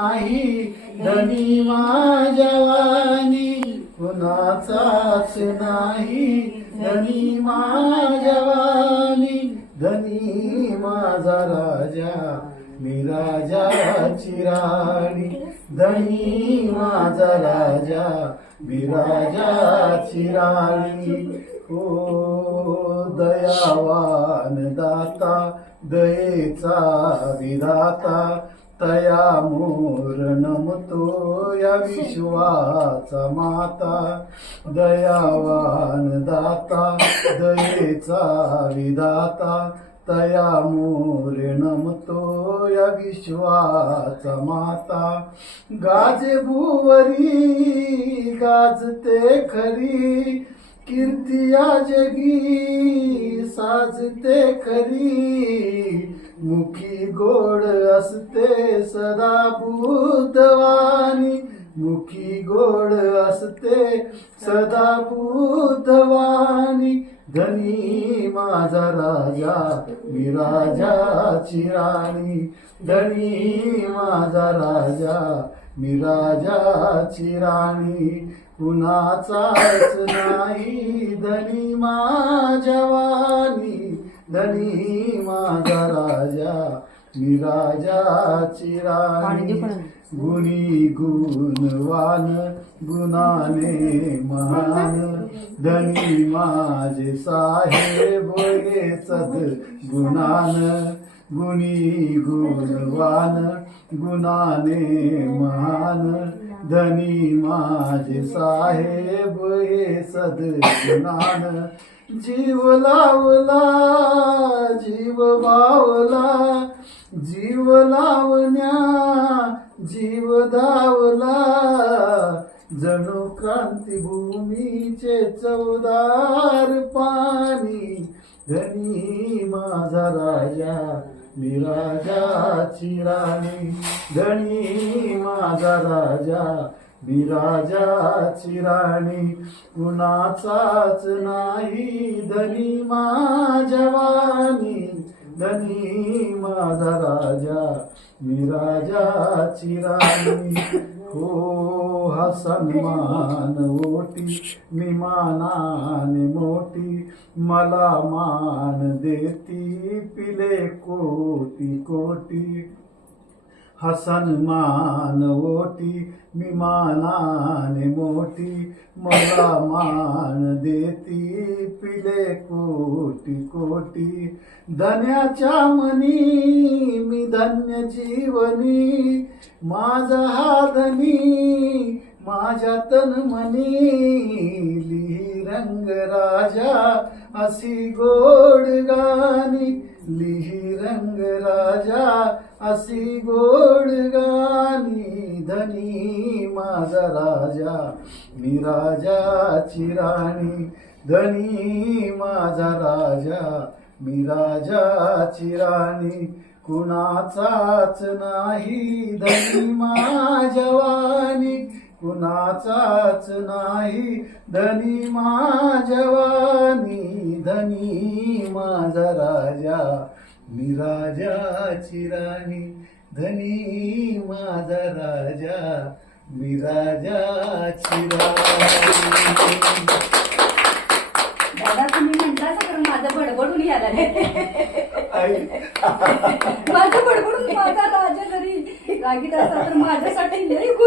नाही धनी माझ्यावानी कुणाचाच नाही धनी माझ्यावानी धनी माझा राजा मी राजाची राणी धनी माझा राजा मी राजाची राणी ओ दयावान दाता दयेचा विधाता तया मोर नमतो या विश्वाचा माता दयावान दाता दयेचा विधाता तया मोर नमतो या विश्वाचा माता गाजे भुवरी गाजते खरी कीर्ती या जगी साजते खरी मुखी गोड असते सदा बुद्धवाणी मुखी गोड असते सदा बुद्धवाणी धनी माझा राजा मी राजाची राणी धनी माझा राजा मी राजाची राणी कुणाचाच नाही धनी माझ्यावानी धनी माझा राजा मी राजाची राणी गुणी गुणवान गुणाने महान धनी माझे साहेब हे सद गुणान गुणी गुणवान गुणाने महान धनी माझे साहेब हे सद गुणान जीव लावला जीव भावला जीव लावण्या जीव धावला जणू क्रांतिभूमीचे चवदार पाणी धनी माझा राजा मी राजाची राणी धनी माझा राजा मी राजाची राणी कुणाचाच नाही धनी माझ्यावानी धनी माझा राजा मी राजाची राणी हो हा सन्मान ओटी मी मानाने मोठी मला मान देती पिले कोटी कोटी हा सन्मान ओटी मी मानाने मोठी मला मान देती पिले कोटी कोटी धन्याच्या मनी मी धन्य जीवनी माझा हा धनी माझ्या तन मनी लिही रंग राजा अशी गोड गाणी लिही रंग राजा अशी गोड गाणी धनी माझा राजा मी राजाची राणी धनी माझा राजा मी राजाची राणी कुणाचाच नाही धनी माझ्यावानी कुणाचाच नाही धनी माझ्यावानी धनी माझा राजा मी राजाची राणी धनी माझा राजा मी राजाची राणी दादा तुम्ही म्हणता सगळं माझं बडबडून यायला माझं बडबडून माझा राजा जरी रागीत असता तर माझ्यासाठी लई